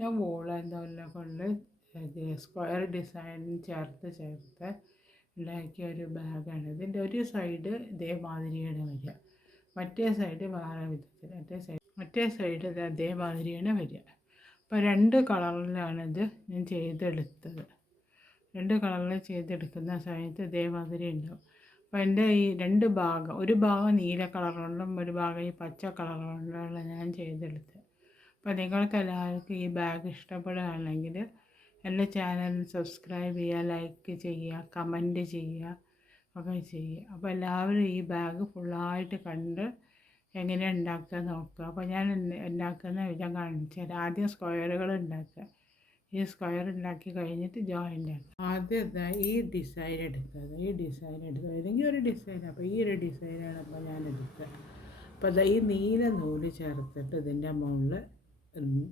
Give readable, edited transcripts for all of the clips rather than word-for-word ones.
ഞാൻ വോളെല്ലാം കൊണ്ട് square design ചേർത്ത് ഉണ്ടാക്കിയ ഒരു ബാഗാണ്. ഇതിൻ്റെ ഒരു സൈഡ് ഇതേമാതിരിയാണ് വരിക, മറ്റേ സൈഡ് വേറെ വിധത്തിൽ, മറ്റേ സൈഡ് ഇത് അതേമാതിരിയാണ് വരിക. അപ്പോൾ രണ്ട് കളറിലാണിത് ഞാൻ ചെയ്തെടുത്തത്. രണ്ട് കളറിൽ ചെയ്തെടുക്കുന്ന സമയത്ത് ഇതേമാതിരി ഉണ്ടാവും. അപ്പോൾ എൻ്റെ ഈ രണ്ട് ഭാഗം, ഒരു ഭാഗം നീല കളർ കൊണ്ടും ഒരു ഭാഗം ഈ പച്ച കളർ കൊണ്ടുള്ള ഞാൻ ചെയ്തെടുത്തത്. അപ്പോൾ നിങ്ങൾക്ക് എല്ലാവർക്കും ഈ ബാഗ് ഇഷ്ടപ്പെടുകയാണെങ്കിൽ എൻ്റെ ചാനൽ സബ്സ്ക്രൈബ് ചെയ്യുക, ലൈക്ക് ചെയ്യുക, കമൻറ്റ് ചെയ്യുക ഒക്കെ ചെയ്യുക. അപ്പോൾ എല്ലാവരും ഈ ബാഗ് ഫുള്ളായിട്ട് കണ്ട് എങ്ങനെ ഉണ്ടാക്കുക നോക്കുക. അപ്പോൾ ഞാൻ ഉണ്ടാക്കുന്ന വിധം കാണിച്ചു തരാം. ആദ്യം സ്ക്വയറുകൾ ഉണ്ടാക്കുക. ഈ സ്ക്വയർ ഉണ്ടാക്കി കഴിഞ്ഞിട്ട് ജോയിൻ്റ് ആക്കുക. ആദ്യം ഈ ഡിസൈൻ എടുക്കുക, ഏതെങ്കിലും ഒരു ഡിസൈൻ. അപ്പോൾ ഈ ഒരു ഡിസൈനാണ് അപ്പോൾ ഞാൻ എടുക്കുക. അപ്പോൾ ഈ നീല നൂല് ചേർത്തിട്ട് ഇതിൻ്റെ മുകളിൽ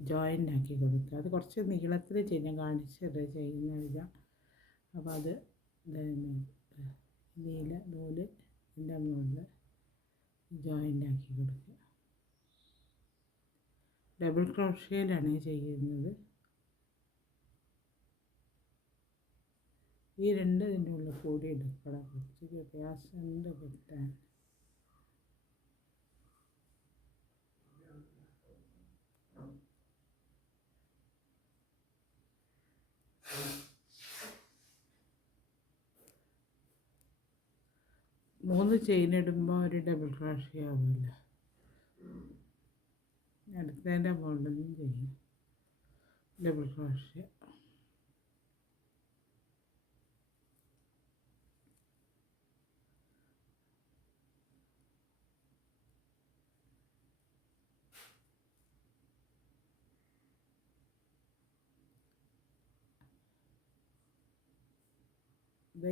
ജോയിൻ്റ് ആക്കി കൊടുക്കുക. അത് കുറച്ച് നീളത്തിൽ ചെയ്യാൻ കാണിച്ചത് ചെയ്യുന്ന വിധം. അപ്പോൾ അത് നീല നൂല് ഇതിൻ്റെ മുകളിൽ ജോയിൻ്റ് ആക്കി കൊടുക്കുക. ഡബിൾ ക്രോഷ്യേയിലാണ് ചെയ്യുന്നത്. ഈ രണ്ട് ഇതിൻ്റെ ഉള്ളിൽ കൂടി എടുക്കണം, കുറച്ച് വ്യത്യാസമുണ്ട് കിട്ടാൻ. മൂന്ന് ചെയിൻ ഇടുമ്പോൾ ഒരു ഡബിൾ ക്രോഷ്യ ആവില്ല. അടുത്തതിൻ്റെ മുകളിലും ചെയ്യും ഡബിൾ ക്രോഷ്യ.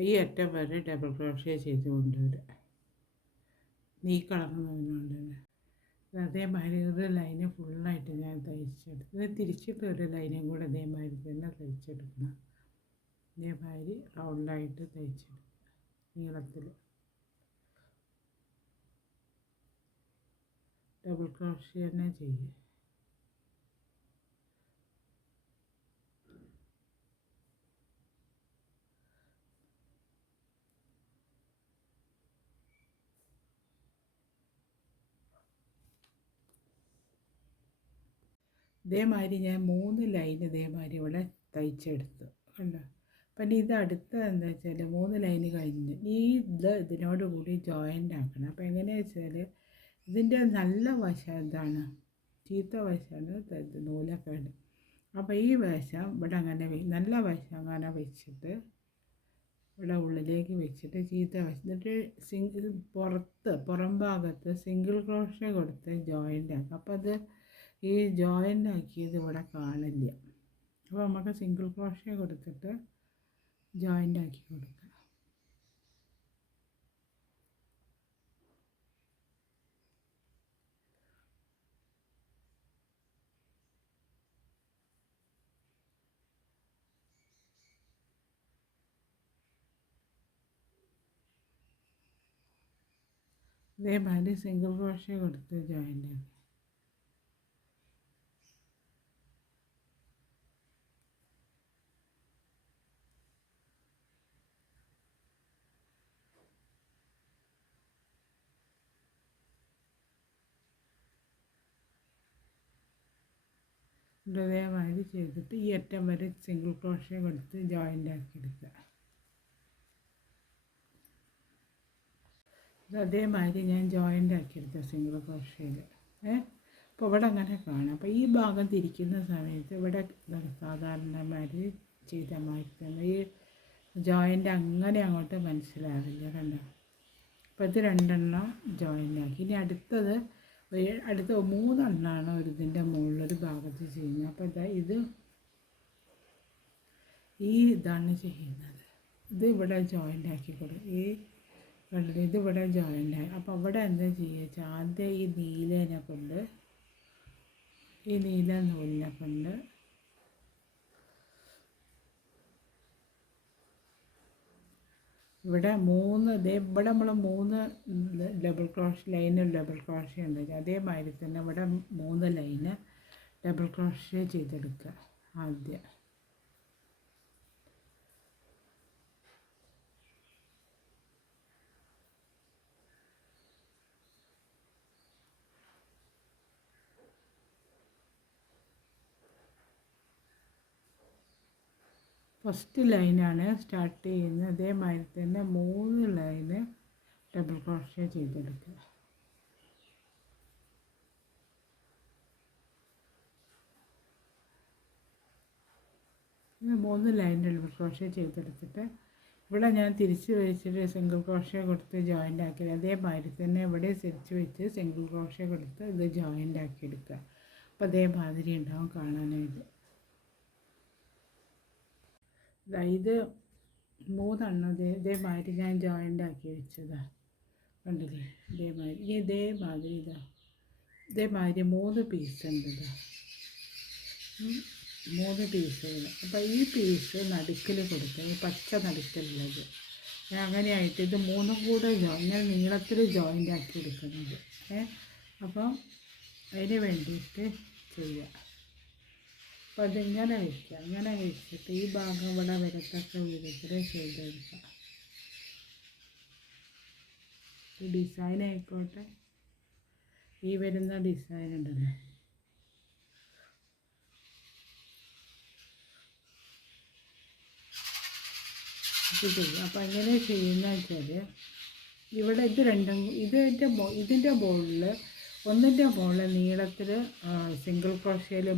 ഈ അറ്റം വരെ ഡബിൾ ക്രോഷ്യ ചെയ്ത് കൊണ്ടുവരിക. നീ കളർന്നതിനുകൊണ്ട് തന്നെ അതേമാതിരി ഒരു ലൈന് ഫുള്ളായിട്ട് ഞാൻ തയ്ച്ചെടുത്ത്, ഇത് തിരിച്ചിട്ട് ഒരു ലൈനും കൂടെ അതേമാതിരി തന്നെ തയ്ച്ചെടുക്കണം. ഇതേമാതിരി റൗണ്ടായിട്ട് തയ്ച്ചെടുക്കുക, നീളത്തിൽ. ഡബിൾ ക്രോഷ്യ തന്നെ ചെയ്യുക. ഇതേമാതിരി ഞാൻ 3 ലൈൻ ഇതേമാതിരി ഇവിടെ തയ്ച്ചെടുത്തു കണ്ടോ. അപ്പം ഇത് അടുത്ത എന്താ വെച്ചാൽ 3 ലൈൻ കഴിഞ്ഞ് ഇതിനോട് കൂടി ജോയിൻ്റ് ആക്കണം. അപ്പോൾ എങ്ങനെയാണെന്ന് വെച്ചാൽ ഇതിൻ്റെ നല്ല വശം ഇതാണ്, ചീത്ത വശമാണ് നൂലൊക്കെ ഉണ്ട്. അപ്പോൾ ഈ വശം ഇവിടെ അങ്ങനെ നല്ല വശം അങ്ങനെ വെച്ചിട്ട് ഇവിടെ ഉള്ളിലേക്ക് വെച്ചിട്ട് ചീത്ത വശം, എന്നിട്ട് പുറം ഭാഗത്ത് സിംഗിൾ ക്രോഷ്യ കൊടുത്ത് ജോയിൻ്റ് ആക്കുക. അപ്പോൾ അത് ഈ ജോയിൻ്റ് ആക്കിയത് ഇവിടെ കാണില്ല. അപ്പോൾ നമുക്ക് സിംഗിൾ ക്രോഷ്യ കൊടുത്തിട്ട് ജോയിൻ്റ് ആക്കി കൊടുക്കുക. ഇതേമാതിരി സിംഗിൾ ക്രോഷ്യ കൊടുത്ത് ജോയിൻ്റ് ആക്കി. ഇതേമാതിരി ചെയ്തിട്ട് ഈ അറ്റം വരെ സിംഗിൾ ക്രോഷ്യ കൊടുത്ത് ജോയിൻ്റ് ആക്കി എടുക്കുക. അതേമാതിരി ഞാൻ ജോയിൻ്റ് ആക്കിയെടുത്ത സിംഗിൾ ക്രോഷ്യയിൽ. അപ്പോൾ ഇവിടെ അങ്ങനെ കാണാം. അപ്പോൾ ഈ ഭാഗം തിരിക്കുന്ന സമയത്ത് ഇവിടെ സാധാരണമാതിരി ചെയ്ത മാതിരി തന്നെ ഈ ജോയിൻ്റ് അങ്ങനെ അങ്ങോട്ട് മനസ്സിലാവില്ല കണ്ടോ. അപ്പോൾ ഇത് 2 ജോയിൻ്റ് ആക്കി. ഇനി അടുത്ത 3 ഒരു ഇതിൻ്റെ മുകളിലൊരു ഭാഗത്ത് ചെയ്യുന്നത്. അപ്പോൾ ഇതാണ് ചെയ്യുന്നത്. ഇത് ഇവിടെ ജോയിൻ്റ് ആക്കി കൊടുക്കും. ഇതിവിടെ ജോയിൻ്റ് ആയി. അപ്പോൾ അവിടെ എന്താ ചെയ്യുക വെച്ചാൽ ആദ്യം ഈ നീല നൂലിനെ കൊണ്ട് ഇവിടെ ഇവിടെ നമ്മൾ 3 ഡബിൾ ക്രോഷ്യ ഉണ്ട്. അതേമാതിരി തന്നെ ഇവിടെ 3 ലൈന് ഡബിൾ ക്രോഷ്യ ചെയ്തെടുക്കുക ആദ്യം. ഫസ്റ്റ് ലൈനാണ് സ്റ്റാർട്ട് ചെയ്യുന്നത്. അതേമാതിരി തന്നെ 3 ലൈന് ഡബിൾ ക്രോഷ്യ ചെയ്തെടുക്കുക. 3 ലൈൻ ഡബിൾ ക്രോഷ്യ ചെയ്തെടുത്തിട്ട് ഇവിടെ ഞാൻ തിരിച്ച് വെച്ചിട്ട് സിംഗിൾ ക്രോഷ്യ കൊടുത്ത് ജോയിൻ്റ് ആക്കി. അതേമാതിരി തന്നെ ഇവിടെ തിരിച്ച് വെച്ച് സിംഗിൾ ക്രോഷ്യ കൊടുത്ത് ഇത് ജോയിൻ്റ് ആക്കി എടുക്കുക. അപ്പോൾ അതേമാതിരി ഉണ്ടാവും കാണാനായിട്ട്. ഇത് 3 ഇതേമാതിരി ഞാൻ ജോയിൻ്റ് ആക്കി വെച്ചതാണ്, കണ്ടില്ലേ? ഇതേമാതിരി ഇതേമാതിരി 3 പീസ് ഉണ്ട്. 3 പീസുകൾ. അപ്പോൾ ഈ പീസ് നടുക്കിൽ കൊടുക്കുക, ഈ പച്ച നടുക്കിലുള്ളത്. അങ്ങനെയായിട്ട് ഇത് 3 കൂടെ ഇങ്ങനെ നീളത്തിൽ ജോയിൻ്റ് ആക്കി എടുക്കുന്നത്. അപ്പോൾ അതിന് വേണ്ടിയിട്ട് ചെയ്യുക. അപ്പോൾ അതിങ്ങനെ വയ്ക്കുക. അങ്ങനെ വെച്ചിട്ട് ഈ ഭാഗം ഇവിടെ വരത്തക്ക വിധത്തിൽ ചെയ്തെടുക്കുക. ഈ ഡിസൈൻ ആയിക്കോട്ടെ, ഈ വരുന്ന ഡിസൈൻ ഉണ്ടല്ലോ, ഇത് ചെയ്യുക. അപ്പോൾ എങ്ങനെ ചെയ്യുന്ന വെച്ചാൽ ഇവിടെ ഇത് രണ്ടും ഇതിൻ്റെ മുകളിൽ ഒന്നിൻ്റെ മുകളിൽ നീളത്തിൽ സിംഗിൾ ക്രോഷ്യയിൽ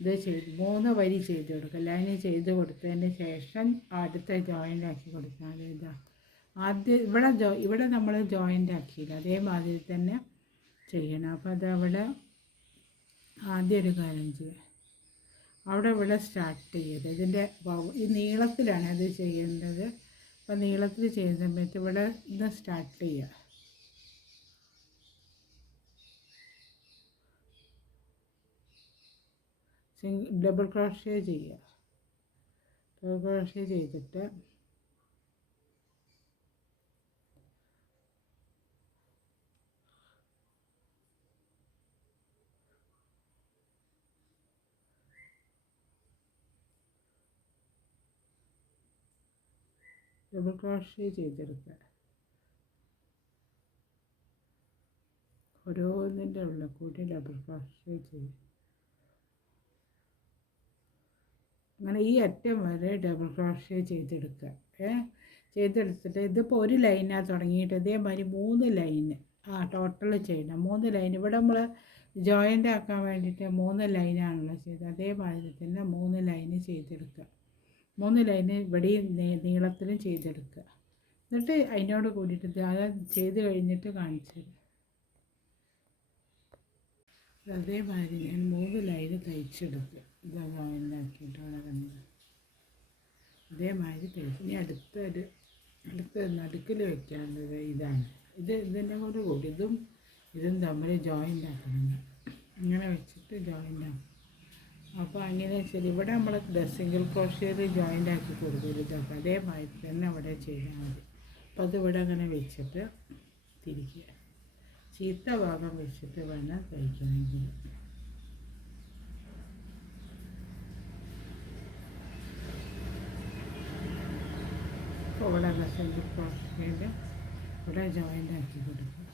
3 വരി ചെയ്ത് കൊടുക്കുക. ലൈന് ചെയ്ത് കൊടുത്തതിന് ശേഷം അടുത്ത ജോയിൻ്റ് ആക്കി കൊടുക്കുക. ആദ്യം ഇവിടെ നമ്മൾ ജോയിൻ്റ് ആക്കിയില്ല, അതേമാതിരി തന്നെ ചെയ്യണം. അപ്പോൾ അതവിടെ ആദ്യം ഒരു കാര്യം ചെയ്യുക, ഇവിടെ സ്റ്റാർട്ട് ചെയ്യരുത്. ഇതിൻ്റെ ഈ നീളത്തിലാണ് അത് ചെയ്യേണ്ടത്. അപ്പോൾ നീളത്തിൽ ചെയ്യുന്ന സമയത്ത് ഇവിടെ ഇത് സ്റ്റാർട്ട് ചെയ്യുക. ഡബിൾ ക്രോഷ്യ ചെയ്യുക. ഡബിൾ ക്രോഷ്യ ചെയ്തിട്ട് ഡബിൾ ക്രോഷ്യ ചെയ്തെടുക്കുക. ഓരോന്നിൻ്റെ ഉള്ളിൽ കൂടി ഡബിൾ ക്രോഷ്യ ചെയ്യും. അങ്ങനെ ഈ അറ്റം വരെ ഡബിൾ ക്രോഷ്യ ചെയ്തെടുക്കുക. ചെയ്തെടുത്തിട്ട് ഇതിപ്പോൾ ഒരു ലൈനാണ് തുടങ്ങിയിട്ട് ഇതേമാതിരി 3 ലൈന് ടോട്ടൽ ചെയ്യണം. 3 ലൈൻ ഇവിടെ നമ്മൾ ജോയിൻ്റ് ആക്കാൻ വേണ്ടിയിട്ട് 3 ലൈനാണല്ലോ ചെയ്തത്. അതേമാതിരി തന്നെ 3 ലൈന് ചെയ്തെടുക്കുക. 3 ലൈന് ഇവിടെയും നീളത്തിലും ചെയ്തെടുക്കുക. എന്നിട്ട് അതിനോട് കൂടിയിട്ട് അത് ചെയ്ത് കഴിഞ്ഞിട്ട് കാണിച്ചു തരാം. അതേമാതിരി ഞാൻ 3 ലൈന് തയ്ച്ചെടുക്കുക. ഇതാ ജോയിൻ്റാക്കിയിട്ട് അവിടെ കണ്ടത്. അതേമാതിരി തയ്ച്ച് ഇനി അടുത്ത നടുക്കിൽ വെക്കാനുള്ളത് ഇതാണ്. ഇതിൻ്റെ കൂടി ഇതും തമ്മിൽ ജോയിൻ്റ് ആക്കണം. ഇങ്ങനെ വെച്ചിട്ട് ജോയിൻ്റ് ആക്കും. അപ്പോൾ അങ്ങനെ ശരി, ഇവിടെ നമ്മൾ സിംഗിൾ ക്രോഷ്യയിൽ ജോയിൻ്റ് ആക്കി കൊടുക്കില്ല. ഇതൊക്കെ അതേമാതിരി തന്നെ അവിടെ ചെയ്താൽ മതി. അപ്പോൾ അതിവിടെ അങ്ങനെ വെച്ചിട്ട് തിരിക്കുക. ചീത്ത ഭാഗം വെച്ചിട്ട് വേണം തയ്ക്കണമെങ്കിൽ. അപ്പോൾ ഇവിടെ സിംഗിൾ ക്രോഷ്യയിൽ ഇവിടെ ജോയിൻ്റ് ആക്കി കൊടുക്കുക.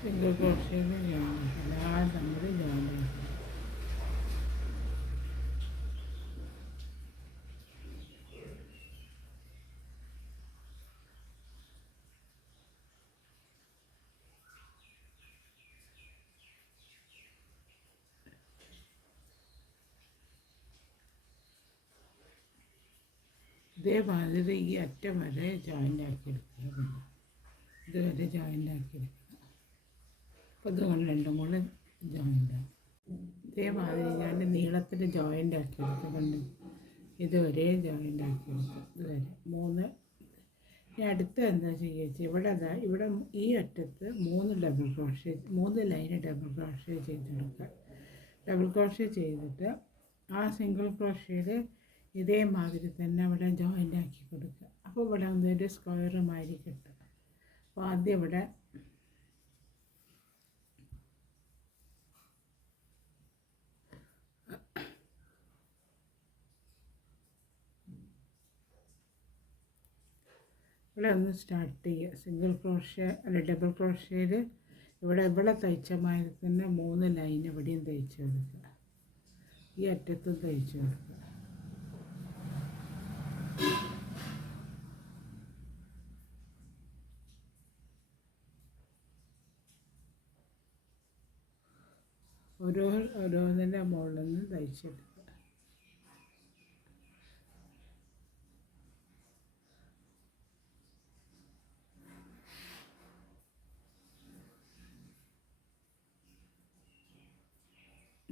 സിംഗിൾ ക്രോഷ്യയിൽ ജോയിൻ്റ് എല്ലാം തമ്മിൽ ജോയിൻ്റ് ആക്കുക. ഇതേമാതിരി ഈ അറ്റം വരെ ജോയിൻ്റ് ആക്കി എടുക്കുക. ഇതുവരെ ജോയിൻ്റ് ആക്കി എടുക്കുക. അപ്പോൾ ഇത് രണ്ടും കൂടെ ജോയിൻ്റ് ആക്കും. ഇതേമാതിരി ഞാൻ നീളത്തിൽ ജോയിൻ്റ് ആക്കി എടുക്കുന്നുണ്ട്. ഇതുവരെ ജോയിൻ്റ് ആക്കി എടുക്കും. ഇതുവരെ 3 ഇനി അടുത്ത എന്താ ചെയ്യുക, ഇവിടെ ഈ അറ്റത്ത് 3 ലൈന് ഡബിൾ ക്രോഷ്യ ചെയ്തെടുക്കുക. ഡബിൾ ക്രോഷ്യ ചെയ്തിട്ട് ആ സിംഗിൾ ക്രോഷ്യയിൽ ഇതേമാതിരി തന്നെ ഇവിടെ ജോയിൻ്റ് ആക്കി കൊടുക്കുക. അപ്പോൾ ഇവിടെ ഒരു സ്ക്വയർ മാതിരി കിട്ടും. അപ്പോൾ ആദ്യം ഇവിടെ ഒന്ന് സ്റ്റാർട്ട് ചെയ്യുക. സിംഗിൾ ക്രോഷ്യ ഡബിൾ ക്രോഷ്യയിൽ ഇവിടെ തയ്ച്ച മാതിരി തന്നെ 3 ലൈൻ ഇവിടെയും തയ്ച്ച് കൊടുക്കുക. ഈ അറ്റത്തും തയ്ച്ച് കൊടുക്കുക. ഓരോന്നിൻ്റെ മുകളിൽ നിന്ന് തയ്ച്ചെടുക്കുക.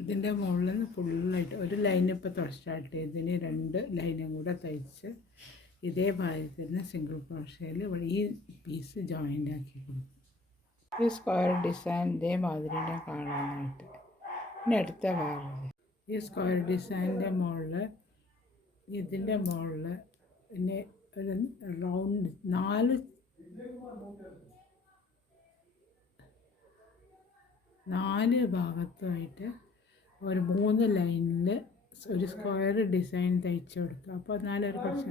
ഇതിൻ്റെ മുകളിൽ നിന്ന് ഫുള്ളായിട്ട് ഒരു ലൈൻ ഇപ്പോൾ സ്റ്റാർട്ട് ചെയ്തതിന് 2 ലൈനും കൂടെ തയ്ച്ച് ഇതേമാതിരി തന്നെ സിംഗിൾ ക്രോഷ്യയിൽ ഈ പീസ് ജോയിൻ്റ് ആക്കി കൊടുക്കും. ഈ സ്ക്വയർ ഡിസൈൻ ഇതേമാതിരി തന്നെ കാണാനായിട്ട്. പിന്നെ അടുത്ത വേറെ ഈ സ്ക്വയർ ഡിസൈനിൻ്റെ മുകളിൽ ഇതിൻ്റെ മുകളിൽ പിന്നെ ഒരു റൗണ്ട് 4 ഭാഗത്തുമായിട്ട് ഒരു 3 ലൈനിൽ ഒരു സ്ക്വയർ ഡിസൈൻ തയ്ച്ച് കൊടുക്കുക. അപ്പോൾ എന്നാലൊരു കുറച്ച്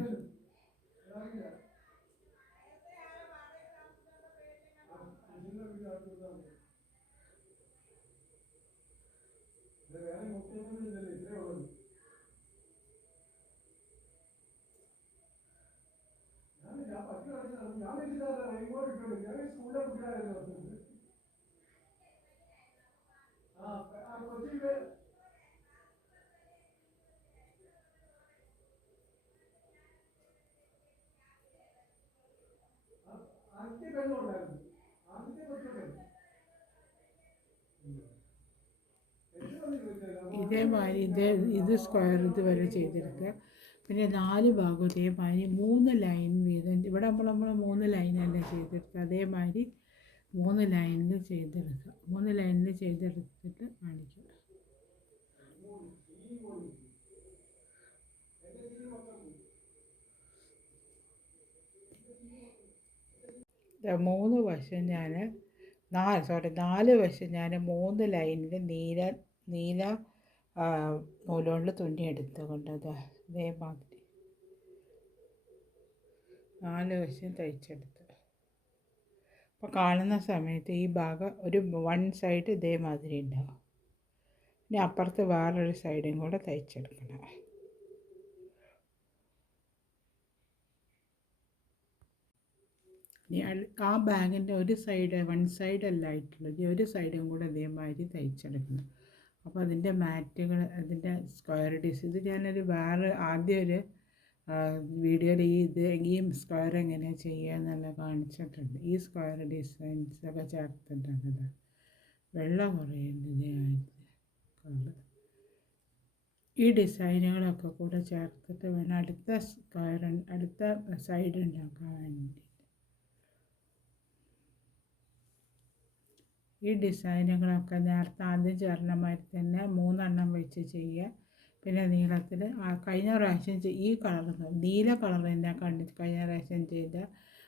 ഇതേമാതിരി ഇത് സ്ക്വയർ ഇതുവരെ ചെയ്തെടുക്കുക. പിന്നെ 4 ഭാഗം ഇതേമാതിരി 3 ലൈൻ വീതം. ഇവിടെ നമ്മൾ 3 ലൈനല്ല ചെയ്തെടുക്കുക. അതേമാതിരി 3 ലൈനിൽ ചെയ്തെടുക്കുക. 3 ലൈനിൽ ചെയ്തെടുത്തിട്ട് കാണിക്കുക. മൂന്ന് വശം ഞാൻ 4 വശം ഞാൻ 3 ലൈനിൽ നീല നൂലുകൊണ്ട് തുന്നിയെടുത്ത് കൊണ്ടത് ഇതേമാതിരി 4 വശം തയ്ച്ചെടുത്ത്. അപ്പോൾ കാണുന്ന സമയത്ത് ഈ ഭാഗം ഒരു 1 സൈഡ് ഇതേമാതിരി ഉണ്ടാവും. ഇനി അപ്പുറത്ത് വേറൊരു സൈഡും കൂടെ തയ്ച്ചെടുക്കണം. ആ ബാഗിൻ്റെ ഒരു സൈഡ് 1 സൈഡ് അല്ല ആയിട്ടുള്ളത്, ഒരു സൈഡും കൂടെ ഇതേമാതിരി തയ്ച്ചെടുക്കണം. അപ്പോൾ അതിൻ്റെ മാറ്റുകൾ, അതിൻ്റെ സ്ക്വയർ ഡിസൈൻ ഇത് ഞാനൊരു വേറെ ആദ്യം ഒരു വീഡിയോയിൽ ഈ സ്ക്വയർ എങ്ങനെയാണ് ചെയ്യുക എന്നെല്ലാം കാണിച്ചിട്ടുണ്ട്. ഈ സ്ക്വയർ ഡിസൈൻസൊക്കെ ചേർത്തിട്ടുണ്ട്. വെള്ളം കുറയുന്നത് കളർ. ഈ ഡിസൈനുകളൊക്കെ കൂടെ ചേർത്തിട്ട് വേണം അടുത്ത സൈഡ് ഉണ്ടാക്കാൻ വേണ്ടി. ഈ ഡിസൈനുകളൊക്കെ നേരത്തെ ആദ്യം ചേർന്ന മാതിരി തന്നെ 3 എണ്ണം വെച്ച് ചെയ്യുക. പിന്നെ നീളത്തിൽ കഴിഞ്ഞ പ്രാവശ്യം ഈ കളർ നീല കളർ തന്നെ കഴിഞ്ഞ പ്രാവശ്യം ചെയ്ത.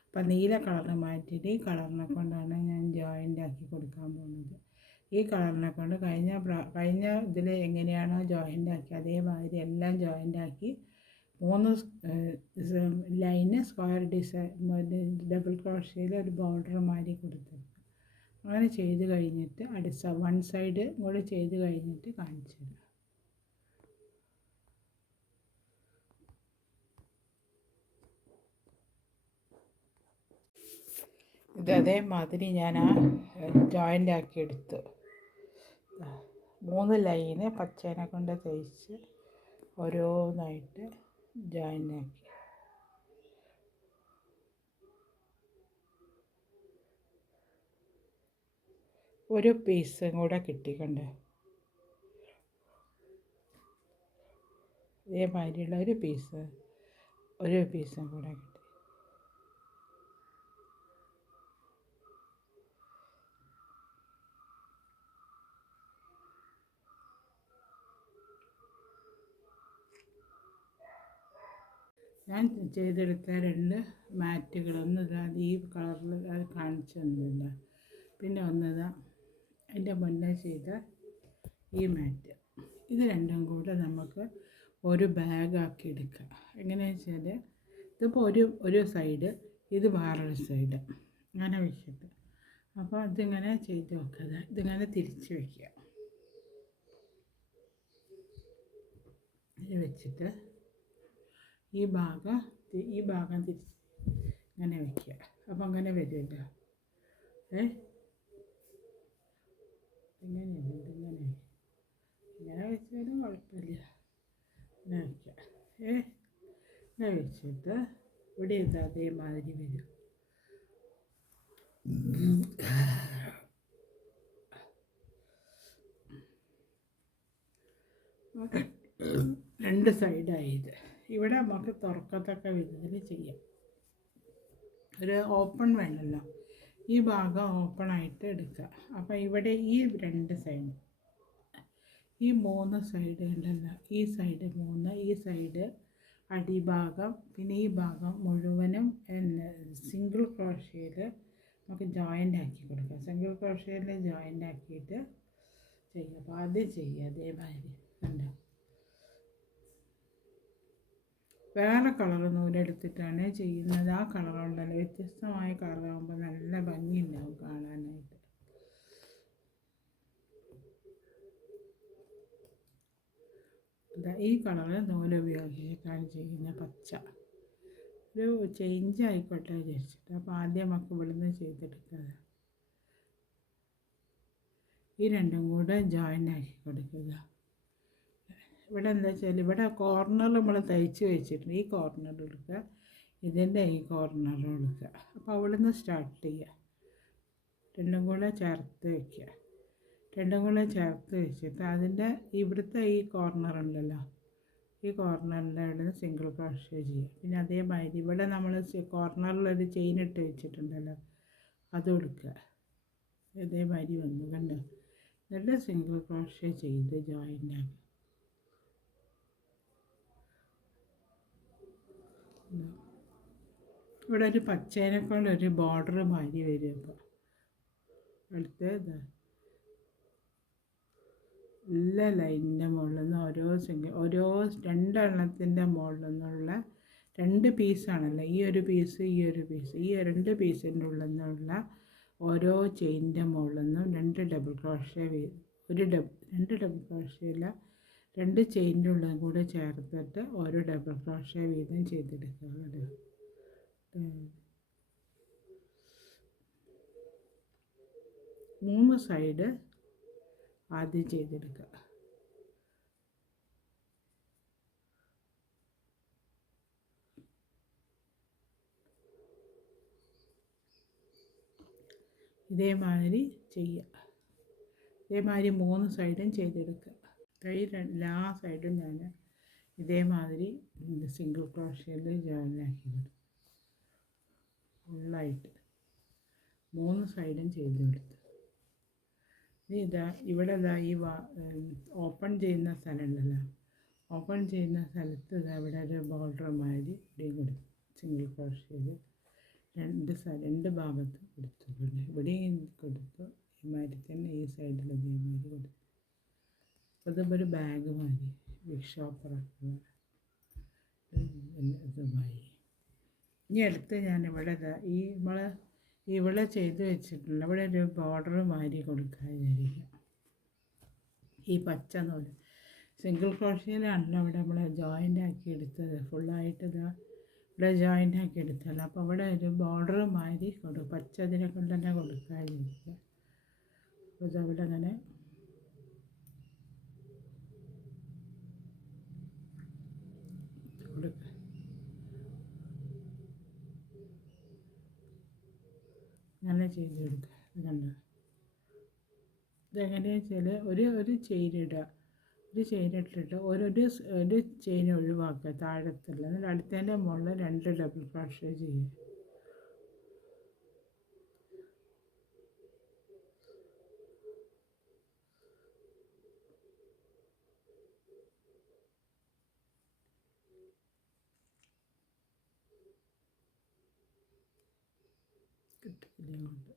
അപ്പം നീല കളർ മാറ്റിയിട്ട് ഈ കളറിനെ കൊണ്ടാണ് ഞാൻ ജോയിൻ്റ് ആക്കി കൊടുക്കാൻ പോകുന്നത്. ഈ കളറിനെ കൊണ്ട് കഴിഞ്ഞ ഇതിൽ എങ്ങനെയാണോ ജോയിൻ്റ് ആക്കി അതേമാതിരി എല്ലാം ജോയിൻ്റ് ആക്കി 3 ലൈന് സ്ക്വയർ ഡിസൈൻ ഡബിൾ ക്രോഷ്യയിൽ ഒരു ബോർഡർ മാതിരി കൊടുത്തു. അങ്ങനെ ചെയ്ത് കഴിഞ്ഞിട്ട് അടുത്ത 1 സൈഡ് കൂടെ ചെയ്ത് കഴിഞ്ഞിട്ട് കാണിച്ചു തരാം. ഇത് അതേമാതിരി ഞാൻ ജോയിൻ്റ് ആക്കി എടുത്തു. 3 ലൈന് പച്ചേനെ കൊണ്ട് തയ്ച്ച് ഓരോന്നായിട്ട് ജോയിൻ്റ് ആക്കി. ഒരു പീസും കൂടെ കിട്ടിക്കണ്ടേ, ഇതേമാതിരിയുള്ള ഒരു പീസും കൂടെ കിട്ടി. ഞാൻ ചെയ്തെടുത്ത 2 മാറ്റുകൾ, ഒന്ന് ഇതാ ഈ കളറിൽ അത് കാണിച്ചു തന്നില്ല, പിന്നെ ഒന്ന് ഇതാ അതിൻ്റെ മുന്നേ ചെയ്ത ഈ മാറ്റ്. ഇത് രണ്ടും കൂടെ നമുക്ക് ഒരു ബാഗാക്കി എടുക്കാം. എങ്ങനെയാണെന്ന് വെച്ചാൽ ഇതിപ്പോൾ ഒരു സൈഡ്, ഇത് വേറൊരു സൈഡ്, അങ്ങനെ വെച്ചിട്ട്. അപ്പോൾ അതിങ്ങനെ ചെയ്ത് നോക്കുക. ഇതിങ്ങനെ തിരിച്ച് വയ്ക്കുക. ഇത് വെച്ചിട്ട് ഈ ഭാഗം തിരിച്ച് ഇങ്ങനെ വയ്ക്കുക. അപ്പോൾ അങ്ങനെ വരുമല്ലോ. ഇങ്ങനെ വെച്ചാലും കുഴപ്പമില്ല. ഇങ്ങനെ വയ്ക്കുക. ഇങ്ങനെ വെച്ചിട്ട് ഇവിടെ ഇത് അതേമാതിരി വരും. രണ്ട് സൈഡായത്. ഇവിടെ നമുക്ക് തുറക്കത്തക്ക വിധത്തിൽ ചെയ്യാം. ഒരു ഓപ്പൺ വേണമല്ലോ, ഈ ഭാഗം ഓപ്പണായിട്ട് എടുക്കുക. അപ്പോൾ ഇവിടെ ഈ 2 സൈഡ്, ഈ 3 സൈഡ് ഉണ്ടല്ലോ, ഈ സൈഡ് 3, ഈ സൈഡ് അടിഭാഗം, പിന്നെ ഈ ഭാഗം മുഴുവനും സിംഗിൾ ക്രോഷയിൽ നമുക്ക് ജോയിൻ്റ് ആക്കി കൊടുക്കാം. സിംഗിൾ ക്രോഷയിൽ ജോയിൻ്റ് ആക്കിയിട്ട് ചെയ്യുക. അപ്പോൾ അത് ചെയ്യുക അതേമാതിരി. കണ്ടോ, വേറെ കളർ നൂലെടുത്തിട്ടാണ് ചെയ്യുന്നത്. ആ കളറുണ്ടല്ലോ, വ്യത്യസ്തമായ കളറാകുമ്പോൾ നല്ല ഭംഗിയുണ്ടാവും കാണാനായിട്ട്. ഈ കളറ് നൂല് ഉപയോഗിച്ചിട്ടാണ് ചെയ്യുന്നത്. പച്ച ഒരു ചേഞ്ച് ആയിക്കോട്ടെ വിചാരിച്ചിട്ട്. അപ്പോൾ ആദ്യം നമുക്ക് ഇവിടുന്ന് ചെയ്തെടുക്കുക. ഈ രണ്ടും കൂടെ ജോയിൻ്റ് ആക്കി കൊടുക്കുക. ഇവിടെ എന്താ വെച്ചാൽ ഇവിടെ കോർണർ നമ്മൾ തയ്ച്ച് വെച്ചിട്ടുണ്ട്. ഈ കോർണർ എടുക്കുക, ഇതിൻ്റെ ഈ കോർണർ എടുക്കുക. അപ്പോൾ അവിടുന്ന് സ്റ്റാർട്ട് ചെയ്യുക. രണ്ടും കൂടെ ചേർത്ത് വയ്ക്കുക. രണ്ടും കൂടെ ചേർത്ത് വെച്ചിട്ട് അതിൻ്റെ ഇവിടുത്തെ ഈ കോർണർ ഉണ്ടല്ലോ, ഈ കോർണറിൻ്റെ അവിടെ നിന്ന് സിംഗിൾ ക്രോഷേ ചെയ്യുക. പിന്നെ അതേമാതിരി ഇവിടെ നമ്മൾ കോർണറിലൊരു ചെയിൻ ഇട്ട് വെച്ചിട്ടുണ്ടല്ലോ, അത് കൊടുക്കുക. അതേമാതിരി വന്നു കണ്ടോ. എന്നിട്ട് സിംഗിൾ ക്രോഷേ ചെയ്ത് ജോയിൻ്റ് ആക്കുക. ഇവിടെ ഒരു പച്ചേനേക്കൊണ്ടൊരു ബോർഡർ മാതിരി വരും. അപ്പോൾ അടുത്തത് എല്ലാ ലൈനിൻ്റെ മുകളിൽ നിന്ന് ഓരോ 2 എണ്ണത്തിൻ്റെ മുകളിൽ നിന്നുള്ള 2 പീസാണല്ലോ, ഈ ഒരു പീസ്, ഈ ഒരു പീസ്, ഈ 2 പീസിൻ്റെ ഉള്ളിൽ നിന്നുള്ള ഓരോ ചെയിനിൻ്റെ മുകളിൽ നിന്നും 2 ഡബിൾ ക്രോഷേ വീതം, 2 ഡബിൾ ക്രോഷേയില്ല, 2 ചെയിനിൻ്റെ ഉള്ളിൽ കൂടെ ചേർത്തിട്ട് ഓരോ ഡബിൾ ക്രോഷേ വീതം ചെയ്തെടുക്കുക. 3 സൈഡ് ആദ്യം ചെയ്തെടുക്കുക. ഇതേമാതിരി ചെയ്യുക. ഇതേമാതിരി 3 സൈഡും ചെയ്തെടുക്കുക. എല്ലാ സൈഡും ഞാൻ ഇതേമാതിരി സിംഗിൾ ക്രോഷേയിൽ ജോയിൻ ആക്കി കൊടുക്കും. ഫുള്ളായിട്ട് 3 സൈഡും ചെയ്ത് കൊടുത്തു. ഇവിടെ ഈ ഓപ്പൺ ചെയ്യുന്ന സ്ഥലമുണ്ടല്ലോ, ഓപ്പൺ ചെയ്യുന്ന സ്ഥലത്ത് ഇവിടെ ഒരു ബോർഡർ മാതിരി ഇവിടെയും കൊടുത്തു. സിംഗിൾ ക്രോഷേയിൽ 2 ഭാഗത്ത് കൊടുത്തിട്ടുണ്ട്. ഇവിടെയും കൊടുത്തു. ഇമാതിരി തന്നെ ഈ സൈഡിൽ ഇതേമാതിരി കൊടുത്തു. അപ്പോൾ ഇതിപ്പോൾ ഒരു ബാഗ് മാതിരി ബിഗ് ഷോപ്പറൊക്കെ ഇതുമായി. ഇനി അടുത്ത് ഞാൻ ഇവിടെ ചെയ്ത് വെച്ചിട്ടുണ്ട്. ഇവിടെ ഒരു ബോർഡർ മാതിരി കൊടുക്കാൻ വിചാരിക്കുക. ഈ പച്ച നൂല് സിംഗിൾ ക്രോഷേയിലാണല്ലോ ഇവിടെ നമ്മൾ ജോയിൻ്റ് ആക്കി എടുത്തത്. ഫുള്ളായിട്ട് ഇവിടെ ജോയിൻ്റ് ആക്കി എടുത്തല്ലോ. അപ്പോൾ ഇവിടെ ഒരു ബോർഡർ മാതിരി പച്ച അതിനെ കൊണ്ട് തന്നെ കൊടുക്കാൻ വിചാരിക്കുക. അപ്പോൾ ഇതവിടെ അങ്ങനെ കൊടുക്കുക. അങ്ങനെ ചെയ്ത് കൊടുക്കുക. കണ്ടോ, ഇതെങ്ങനെയാണെന്ന് വെച്ചാൽ ഒരു ചെയിൻ ഇടുക. ഒരു ചെയിൻ ഇട്ടിട്ട് ഒരു ചെയിൻ ഒഴിവാക്കുക താഴത്തുള്ള. എന്നിട്ട് അടുത്തതിൻ്റെ മുകളിൽ 2 ഡബിൾ ക്രോഷേ ചെയ്യുക. ഇതിങ്ങോട്ട്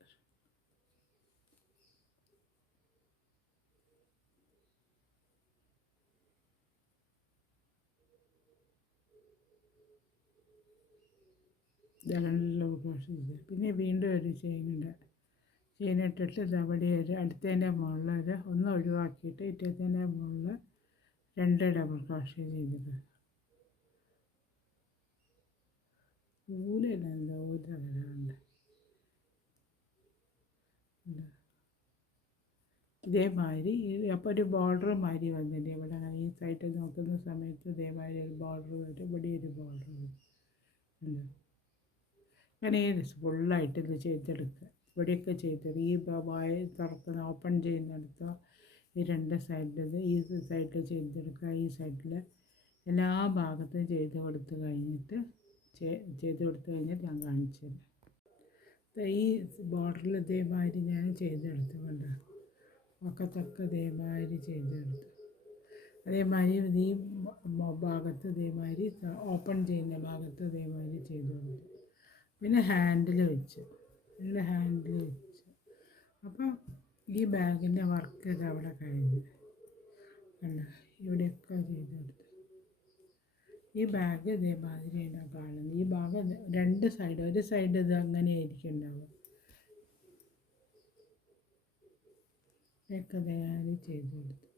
ഇതെല്ലാം വാഷ് ചെയ്ത് പിന്നെ വീണ്ടും ഒരു ചെയിൻ ഇട്ടിട്ട് അവിടെ ഒരു അടുത്തതിൻ്റെ മുകളിൽ ഒന്ന് ഒഴിവാക്കിയിട്ട് ഇറ്റത്തിൻ്റെ മുകളിൽ 2 ഡബിൾ ക്രോഷ്യ ചെയ്തത്. ഊലല്ല എന്താ ഊലുണ്ട്. ഇതേമാതിരി അപ്പോൾ ഒരു ബോർഡർ മാതിരി വന്നില്ലേ ഇവിടെ ഈ സൈഡിൽ നോക്കുന്ന സമയത്ത് ഇതേമാതിരി ഒരു ബോർഡർ വരും, ഇവിടെ ഒരു ബോർഡർ വരും. അങ്ങനെ ഫുള്ളായിട്ട് ഇത് ചെയ്തെടുക്കുക. ഇവിടെയൊക്കെ ചെയ്തത് ഈ വായ തുറക്കുന്ന ഓപ്പൺ ചെയ്യുന്നിടത്തോ ഈ 2 സൈഡിൽ ഈ സൈഡിൽ ചെയ്തെടുക്കുക. ഈ സൈഡിൽ എല്ലാ ഭാഗത്തും ചെയ്ത് കൊടുത്തു കഴിഞ്ഞിട്ട് ഞാൻ കാണിച്ചു തരാം. ഈ ബോർഡറിൽ ഇതേമാതിരി ഞാൻ ചെയ്തെടുത്തുകൊണ്ട് ഒക്കത്തൊക്കെ ഇതേമാതിരി ചെയ്തെടുത്തു. അതേമാതിരി ഈ ഭാഗത്ത് ഇതേമാതിരി ഓപ്പൺ ചെയ്യുന്ന ഭാഗത്ത് ഇതേമാതിരി ചെയ്ത് കൊടുത്തു. പിന്നെ ഹാൻഡിൽ വെച്ചു. അപ്പം ഈ ബാഗിൻ്റെ വർക്ക് ഇത് അവിടെ കഴിഞ്ഞു. അല്ല ഇവിടെയൊക്കെ ചെയ്തെടുത്തു. ഈ ബാഗ് ഇതേമാതിരിയാണ് കാണുന്നത്. ഈ ഭാഗം 2 സൈഡ്, ഒരു സൈഡ് ഇത് അങ്ങനെ ആയിരിക്കും ഉണ്ടാവുക. ഇതൊക്കെ ഇതേമാതിരി ചെയ്തെടുത്തു.